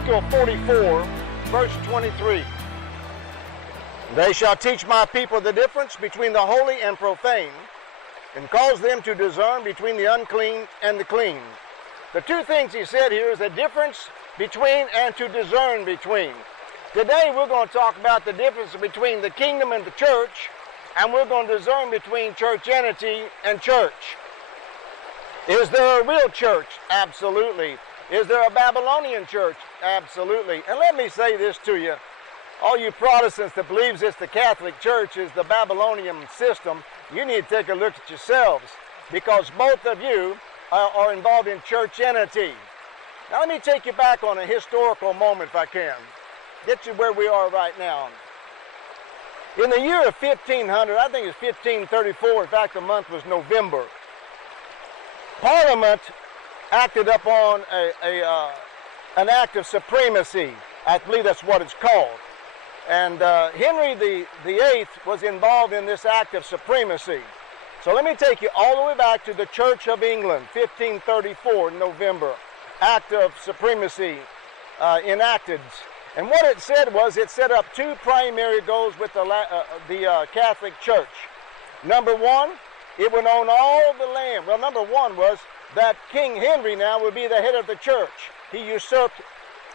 Ezekiel 44, verse 23. They shall teach my people the difference between the holy and profane, and cause them to discern between the unclean and the clean. The two things he said here is the difference between and to discern between. Today we're going to talk about the difference between the kingdom and the church, and we're going to discern between churchanity and church. Is there a real church? Absolutely. Is there a Babylonian church? Absolutely. And let me say this to you. All you Protestants that believes it's the Catholic Church is the Babylonian system, you need to take a look at yourselves, because both of you are involved in churchanity. Now let me take you back on a historical moment if I can. Get you where we are right now. In the year of 1500, I think it's 1534, in fact the month was November, Parliament acted upon an act of supremacy. I believe that's what it's called. And Henry VIII was involved in this act of supremacy. So let me take you all the way back to the Church of England, 1534, November. Act of supremacy enacted. And what it said was it set up two primary goals with the Catholic Church. Number one, it would own all the land. Well, number one was that King Henry now would be the head of the church. He usurped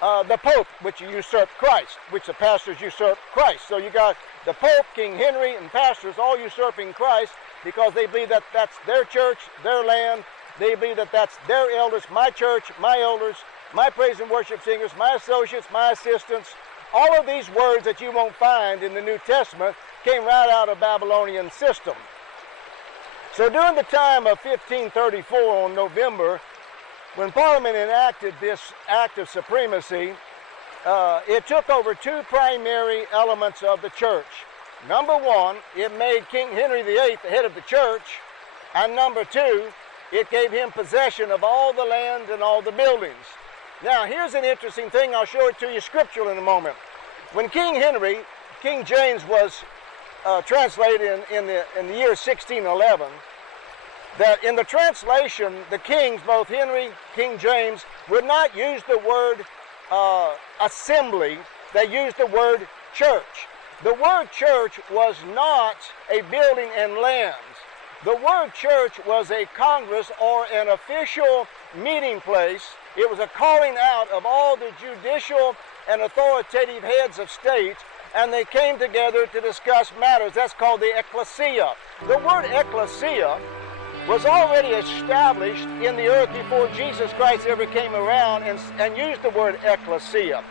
the Pope, which usurped Christ, which the pastors usurped Christ. So you got the Pope, King Henry, and pastors all usurping Christ because they believe that that's their church, their land. They believe that that's their elders, my church, my elders, my praise and worship singers, my associates, my assistants. All of these words that you won't find in the New Testament came right out of Babylonian system. So during the time of 1534 on November, when Parliament enacted this act of supremacy, it took over two primary elements of the church. Number one, it made King Henry VIII the head of the church, and number two, it gave him possession of all the land and all the buildings. Now, here's an interesting thing. I'll show it to you scriptural in a moment. When King James was translated in the year 1611, that in the translation, the kings, both Henry, King James, would not use the word assembly, they used the word church. The word church was not a building and lands. The word church was a congress or an official meeting place. It was a calling out of all the judicial and authoritative heads of state, and they came together to discuss matters. That's called the ecclesia. The word ecclesia was already established in the earth before Jesus Christ ever came around and used the word ecclesia.